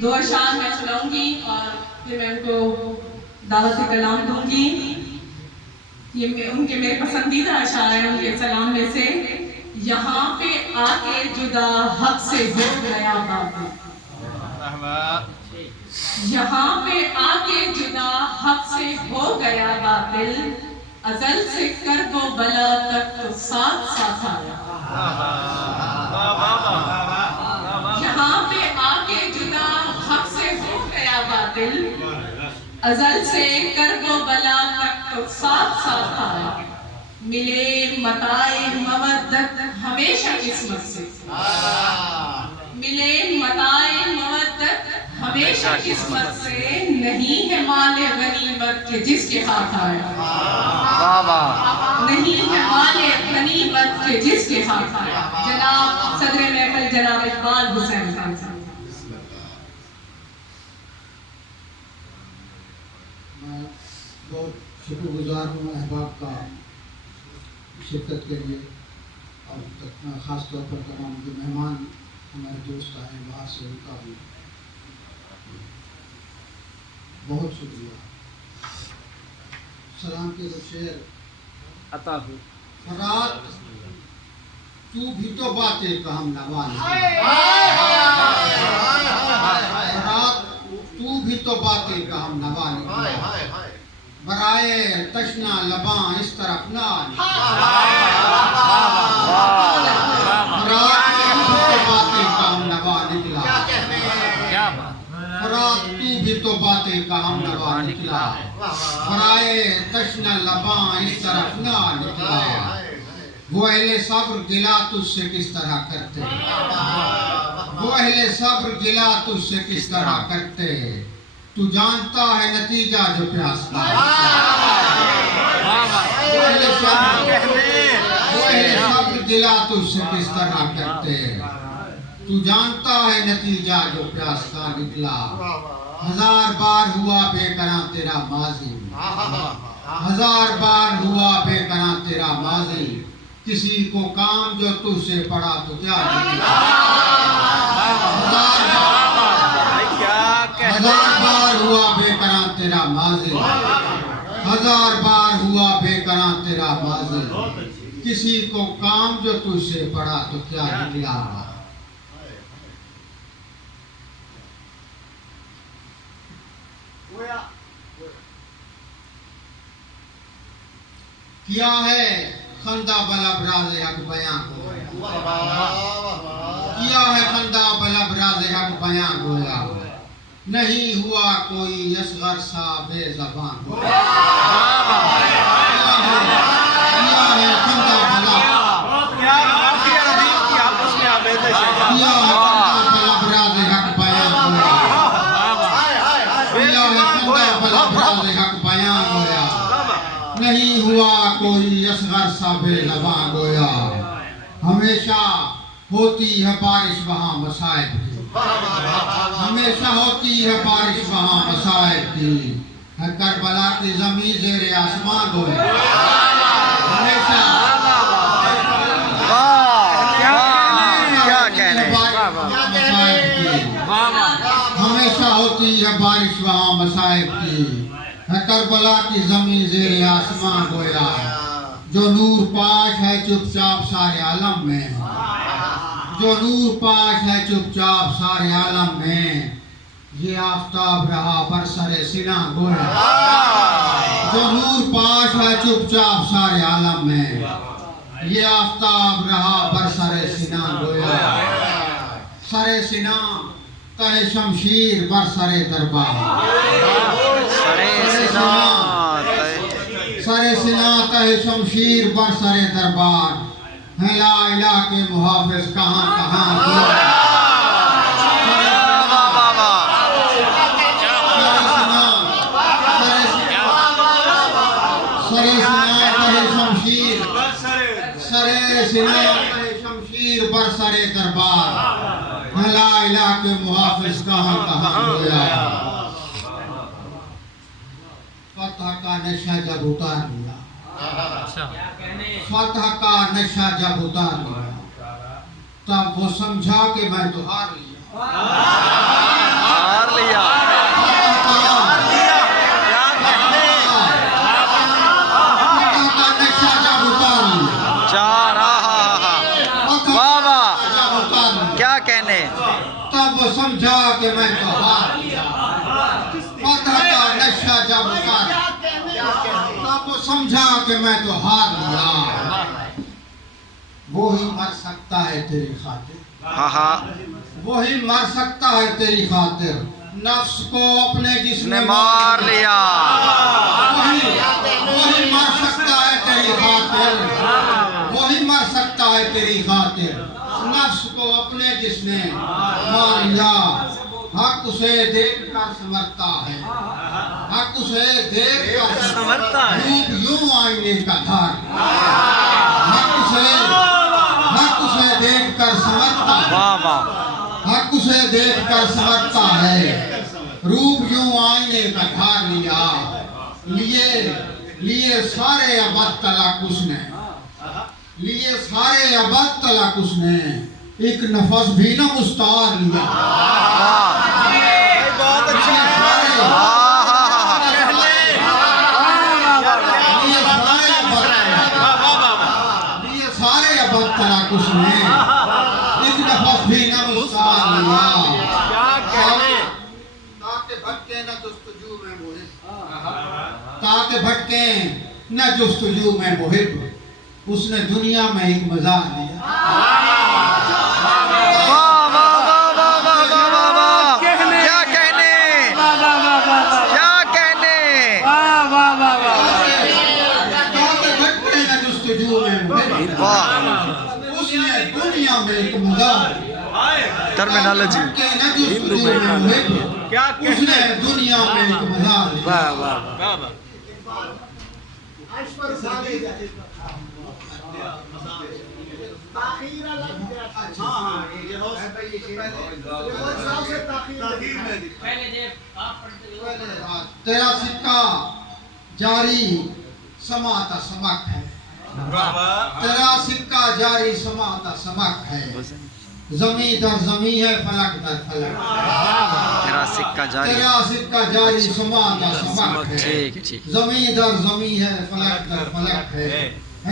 दो अशार मैं सुनाऊंगी और फिर मैं उनको दावत कलाम दूंगी। ये उनके मेरे पसंदीदा अशार हैं उनके सलाम में से। यहाँ पे आके जुदा हक से हो गया बातिल, यहाँ पे आके जुदा हक से हो गया बातिल, अजल से कर वो बला तक तो साथ साथ आया। यहाँ पे आके जुदा हक से हो गया बातिल, अजल से कर वो बला तक तो साथ साथ आया। मिले मताए मवद्दत हमेशा किस्मत से, मिले मताए मवद्दत हमेशा किस्मत से, नहीं है माले गनीमत के जिसके हाथ आया। नहीं है माले गनीमत के जिसके हाथ आया। जनाब सदर महफिल जनाब इकबाल हुसैन खान साहब। मैं बहुत शुक्रगुजार हूँ अहबाब का शिरकत के लिए, और ख़ास तौर पर तमाम जो मेहमान हमारे दोस्त आए बाहर से उनका भी बहुत शुक्रिया। सलाम के दो शेर अता हो। रात तू भी तो बातें का हम नवान, रात तू भी तो बातें का हम नवान, बराए तशना लबा इस तरफ ना, रात तू भी तो बातें का हम नवा निकला, रात तू भी तो बातें का हम नवा निकला, बराए तशना लबा इस तरफ ना निकला। वो अहले सब्र गिला तुझसे किस तरह करते, वो अहले सब्र गिला तुझसे किस तरह करते, तू जानता है नतीजा जो प्यास का। वो अहले सब्र गिला तुझसे किस तरह करते, तू जानता है नतीजा जो प्यास का निकला। हजार बार हुआ बेकरां तेरा माजी, हजार बार हुआ बेकरां तेरा माजी, किसी को काम जो तुझसे पड़ा तो क्या निकला। हजार बार हुआ बेकरां तेरा माजी, हजार बार हुआ बेकरां तेरा माजी, किसी को काम जो तुझसे पड़ा तो क्या निकला। किया है खंदा बलब राज़े हक बयां गोया, किया है खंदा बलब राज़े हक बयां गोया, नहीं हुआ कोई असगर सा बेज़बान गोया। किया है खंदा बलब, किया है खंदा बलब राज़े हक बयां गोया, किया है खंदा बलब राज़े हक बयां गोया, नहीं हुआ कोई असगर सा बेज़बान गोया। हमेशा होती है बारिश वहाँ मसाइब की, हमेशा होती है बारिश वहाँ मसाइब की, है करबला की ज़मीन ज़ेरे आसमां गोया। हमेशा हमेशा होती है बारिश वहाँ मसाइब की, है करबला की ज़मीन ज़ेरे आसमां गोया। जो नूर पाश है चुपचाप सारे आलम में, जो नूर पाश है चुपचाप सारे आलम में, ये आफताब रहा बरसरे सिना गोया। जो नूर पाश है चुपचाप सारे आलम में, ये आफताब रहा बरसरे सिना गोया। सरे सिना तहे शमशीर बरसरे दरबार, सरे सिना तहे शमशीर बरसरे दरबार, है ला इलाह के मुहाफिज कहाँ कहाँ सरे सिना तहे शमशीर, सरे सिना तहे शमशीर बरसरे दरबार, है ला इलाह के मुहाफिज कहाँ कहाँ गोया। फतह का नशा जब उतार लिया, फतह का नशा जब उतार लिया, तब वो समझा कि मैं तो हार लिया। समझा कि मैं तो हार गया। फतह का नशा जब उतर तब वो समझा कि मैं तो हार गया। वो ही मर सकता है तेरी खातिर, हाँ हाँ वही मर सकता है तेरी खातिर। नफ्स को अपने जिसने मार लिया, वही मर सकता है तेरी खातिर, वही मर सकता है तेरी खातिर। नफ्स को अपने जिसने मार लिया। हक उसे देख कर समझता है, हक उसे देख कर समझता है। यूं आईने का धार, हक उसे देख कर समझता है, वाह वाह, हक उसे देख कर समझता है। रूप यूं आईने का धार लिया, लिए सारे अबद तलाक उसने, लिए सारे अबद तलाक उसने। एक नफस भी न मुस्तार लिया। बहुत अच्छा, लिए सारे अबद तलाक उसने। एक नफस भी न मुस्तार लिया। ताके भटके न जुस्तजू में मुहिब, ताके भटके न जुस्तजू में मुहिब। उसने दुनिया में एक मजार लिया। वाह वाह वाह वाह वाह वाह वाह वाह, क्या कहने, क्या कहने, ताके भटके न जुस्तजू में मुहिब। वाह। उसने दुनिया में एक मजार लिया। टर्मिनोलॉजी भटके न जुस्तजू में मुहिब। उसने दुनिया में एक मजार लिया। वाह वाह, तेरा सिक्का जारी समाता समक है, तेरा सिक्का जारी समाता समक है। जमी दर जमी है, फलक दर फलक। तेरा सिक्का जारी, तेरा सिक्का जारी समाता समक है। ठीक ठीक। जमी दर जमी है, फलक दर फलक है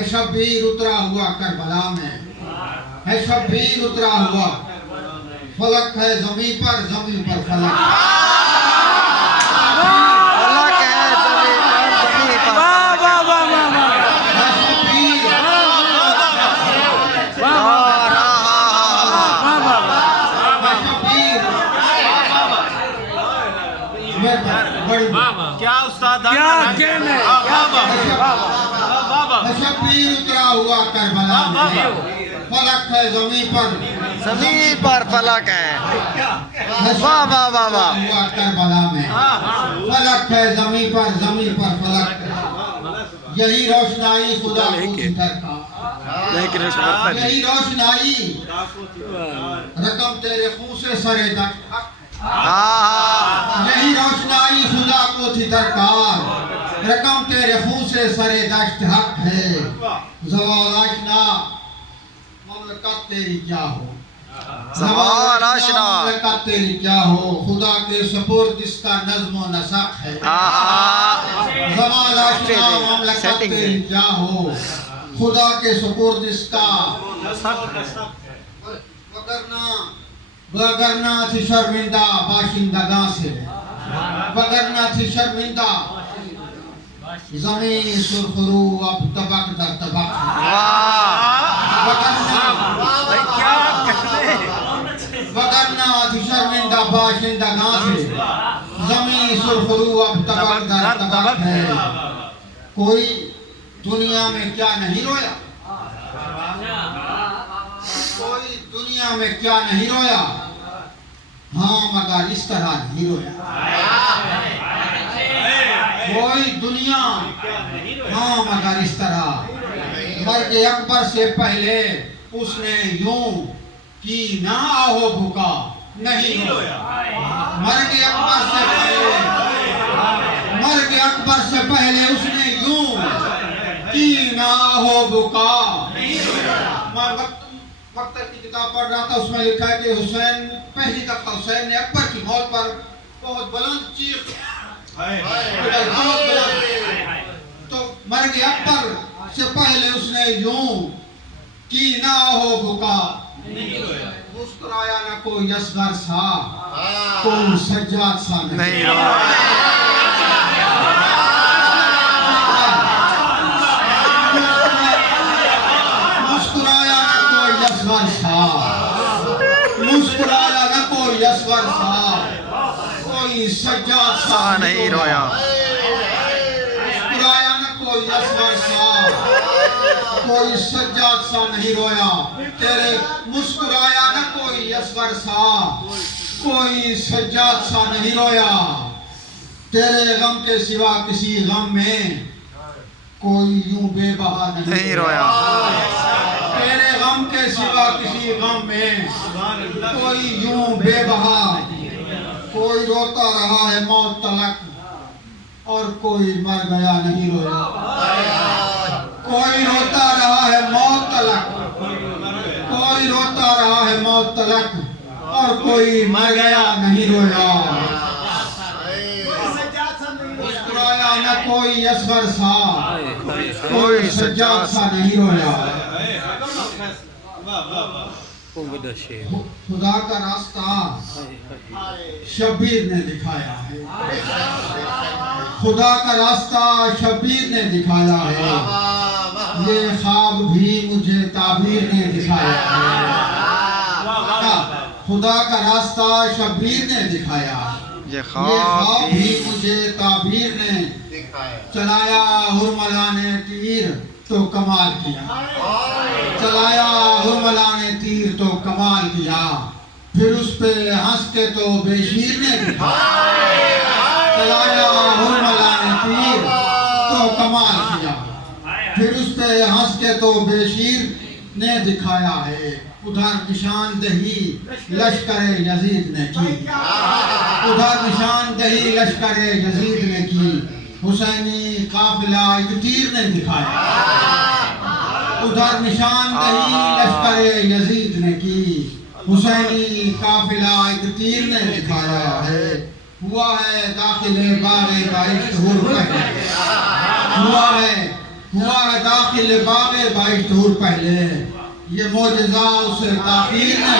शब्बीर उतरा हुआ करबला में, है शब्बीर उतरा हुआ। फलक है जमी पर फलक, फलक है जमीन पर, वाह वाह वाह वाह वाह, है शब्बीर बड़ी क्या उस्ताद, क्या कहने, शब्बीर उतरा हुआ करबला में। फलक है जमीन पर फलक है। वाह वाह वाह वाह, हुआ करबला में। फलक है जमीन पर फलक है। यही रोशनाई खुदा को सितर का, यही रोशनाई रकम तेरे खून से सरे दर। यही रोशनाई खुदा को थी दरकार, रकम तेरे खून से सरे दश्त हक है। ज़वाल आशना ममलकत तेरी क्या हो, ज़वाल आशना ममलकत तेरी क्या हो। खुदा के सुपुर्द इसका नज़्म व नसक है। ज़वाल आशना ममलकत तेरी क्या हो, खुदा के सुपुर्द इसका। वगरना थी शर्मिंदा बाशिंदगा से, वगरना थी शर्मिंदा ज़मीन सुरखरू अब तबक दर तबक। वगरना थी शर्मिंदा बाशिंदगा से, ज़मीन सुरखरू अब तबक दर तबक है। कोई दुनिया में क्या नहीं रोया, कोई दुनिया में क्या नहीं रोया। हाँ मगर इस तरह नहीं रोया कोई दुनिया, हाँ मगर इस तरह। मर्द अकबर से पहले उसने यूं की ना आहो भूखा नहीं रोया। मर्द अकबर से पहले, मर्द अकबर से पहले उसने यूं की ना आहो भूखा। वक्त की किताब पढ़ रहा था, उसमें लिखा है कि हुसैन पहली दफा हुसैन ने अकबर की मौत पर बहुत बुलंद चीख, तो मर गए अकबर से पहले उसने यूं की ना हो भूखा। मुस्कुराया ना कोई असगर सा, कोई सज्जाद सा नहीं रोया। मुस्कुराया न कोई यशवर सा, मुस्कुराया न कोई यशवर सा, कोई सज्जाद सा नहीं रोया। मुस्कुराया न कोई यशवर सा, कोई सज्जाद सा नहीं रोया। तेरे मुस्कुराया न कोई यशवर सा, कोई सज्जाद सा नहीं रोया। तेरे गम के सिवा किसी गम में कोई यूं बेबहा नहीं रोया। तेरे गम के सिवा किसी गम में कोई यूं बेबहा, कोई रोता रहा है मौत तलक और कोई मर गया नहीं रोया। कोई रोता रहा है मौत तलक, कोई रोता रहा है मौत तलक और कोई मर गया नहीं रोया। मुस्कुराया न कोई यशवर सा, कोई सज्जाद सा नहीं रोया। खुदा का रास्ता शबीर ने दिखाया है, खुदा का रास्ता शबीर ने दिखाया है। ये ख्वाब भी मुझे ताबीर ने दिखाया है। खुदा का रास्ता शबीर ने दिखाया, ये ख्वाब भी मुझे ताबीर ने चलाया। हुरमला ने तीर तो कमाल किया, चलाया हुरमला ने तीर तो कमाल किया। फिर उस पे हंस के तो बेशीर ने चलाया हुरमला ने तीर तो कमाल किया। फिर उस पे हंस के तो बेशीर ने दिखाया है। उधर निशानदही लश्कर यजीद ने की, उधर निशानदही लश्कर यजीद ने की। हुसैनी काफिला एक तीर ने दिखाया, उधर निशानदही लश्कर यजीद ने की। हुसैनी काफिला एक तीर ने दिखाया है। हुआ है दाखिले बागे बाइश हुर पहले, हुआ है दाखिले बागे बाइश हुर पहले। ये मोजज़ा उसे ताक़ीर ने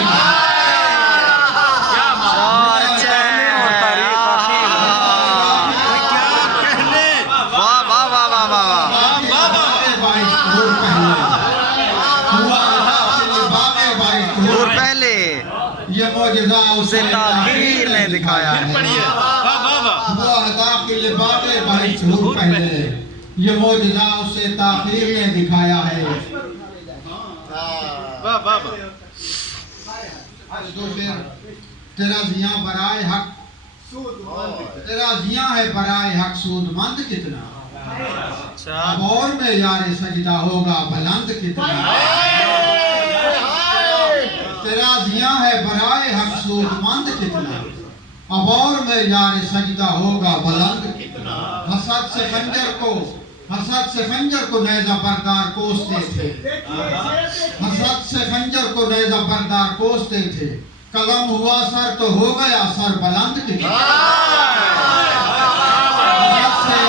ये मोजज़ा उसे ताक़ीर ने दिखाया है। पहले ये मोजज़ा उसे ताक़ीर ने दिखाया है। तेरा जियां बराए हक, तेरा जियां है बराए हक सूदमंद कितना। अब और में यारे सजदा होगा बुलंद कितना। तेरा जियां है बराए हक सूदमंद कितना। अब और में यारे सजदा होगा बुलंद कितना। हसद से खंजर को, हसद से खंजर को नेज़ा बरदार कोसते थे, हसद से खंजर को नेज़ा बरदार कोसते थे। कलम हुआ सर तो हो गया सर बुलंद कितना।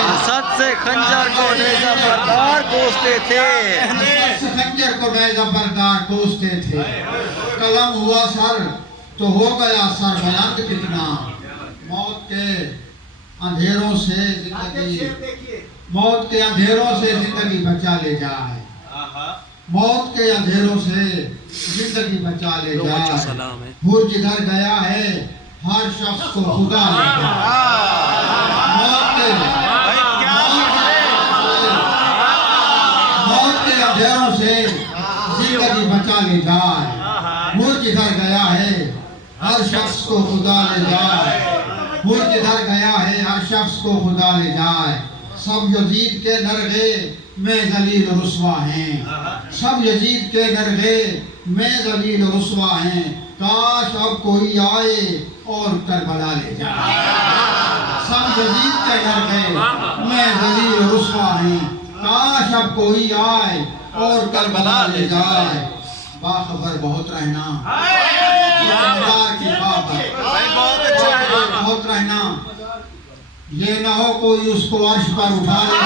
हसद से खंजर को नेज़ा बरदार कोसते थे, हसद से खंजर को नेज़ा बरदार कोसते थे। कलम हुआ सर तो हो गया सर बुलंद कितना। मौत के अंधेरों से जिंदगी, मौत के अंधेरों से जिंदगी बचा ले जाए, मौत के अंधेरों से जिंदगी बचा ले जाए। हुर जिधर गया है हर शख्स को खुदा ले जाए। मौत के अंधेरों से जिंदगी बचा ले जाए। हुर जिधर गया है हर शख्स को खुदा ले जाए। हुर जिधर गया है हर शख्स को खुदा ले जाए। सब यजीद के दरगे में जलील रुस्वा हैं, सब यजीद के दरगे में जलील रुस्वा हैं। काश अब कोई आए और करबला ले जाए। सब यजीद के दरगे में जलील रुस्वा हैं। काश अब कोई आए और करबला ले जाए। बाखबर बहुत रहना, की बहुत रहना, ये ना हो कोई उसको अर्श पर उठा ले।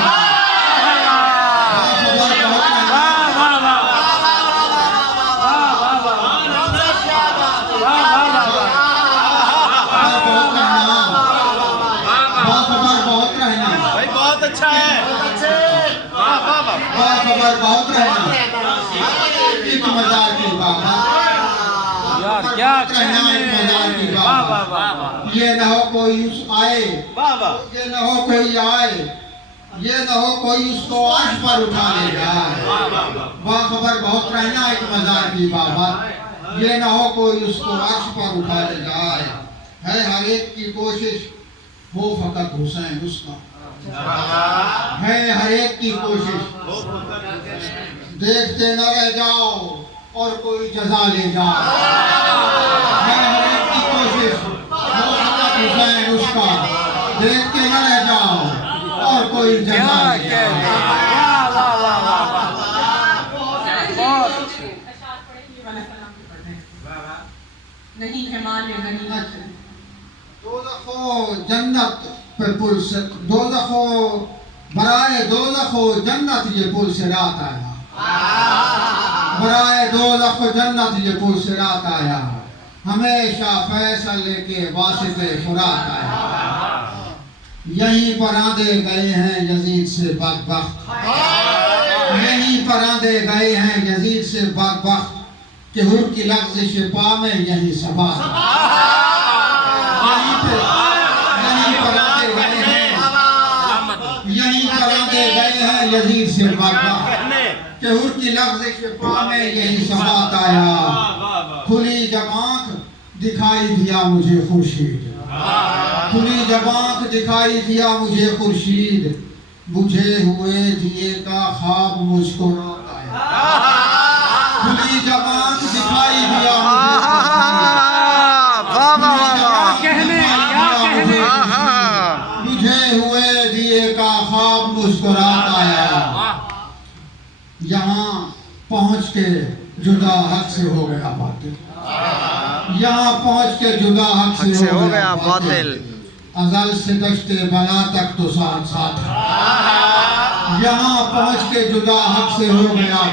बाखबर बहुत रहना एक मजार की बाबा यार क्या रहना एक मजार की बाबा ये न हो कोई उस आए ये न हो कोई आए ये न हो कोई उसको अर्श पर उठा ले जाए बाखबर बहुत रहना एक मजार की बाबा ये न हो कोई उसको अर्श पर उठा ले जाए है हर एक की कोशिश हो फकत हुसैन उसका है हर एक की कोशिश देखते न रह जाओ और कोई जजा ले जाए है हर एक की कोशिश हो फकत हुसैन उसका देखते न रह जाओ और कोई जजा ले जाए नहीं है माल गनीमत दोज़खो जन्नत पे पुल से दोज़खो बराए दोज़खो जन्नत ये पुल से रात आया बराए दोज़खो जन्नत ये पुल से रात आया हमेशा फैसले के वास्ते फुरात आया यहीं पर आंदे गए हैं यजीद से बदबख्त यहीं पर आंदे गए हैं यजीद से बदबख्त कि हुर की लफ्ज़िश पा में यहीं सबा यहीं पर आंदे गए हैं यहीं पर आंदे गए हैं यजीद से बदबख्त कि हुर की लफ्ज़िश पा में यहीं सबात आया खुली जब आँख दिखाई दिया मुझे खुर्शीद खुली जब आँख दिखाई दिया मुझे खुर्शीद बुझे हुए दिए का ख्वाब मुझको रात आया खुली जब आँख दिखाई दिया मुझे हुए दिए का ख्वाब मुस्कुरात आया यहाँ पहुँच के जुदा हक से हो गया बातिल यहाँ पहुँच के जुदा हक से हो गया बातिल अज़ल से दश्ते बला तक तो साथ साथ यहाँ पहुँच के जुदा हक से हो गया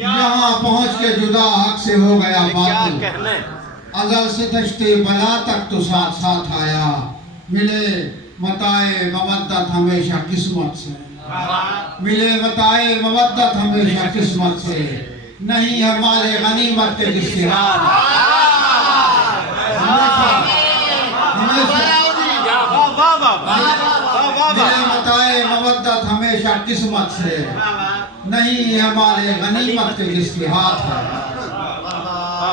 यहाँ पहुँच के जुदा हक से हो गया बातिल अज़ल से दश्ते बला तक तो साथ साथ आया मिले मताए मवद्दत हमेशा किस्मत से मिले मताए मवद्दत हमेशा किस्मत से नहीं है माले गनीमत के जिसके मिले मताए मवद्दत हमेशा किस्मत से नहीं है माले गनीमत के जिसके हाथ है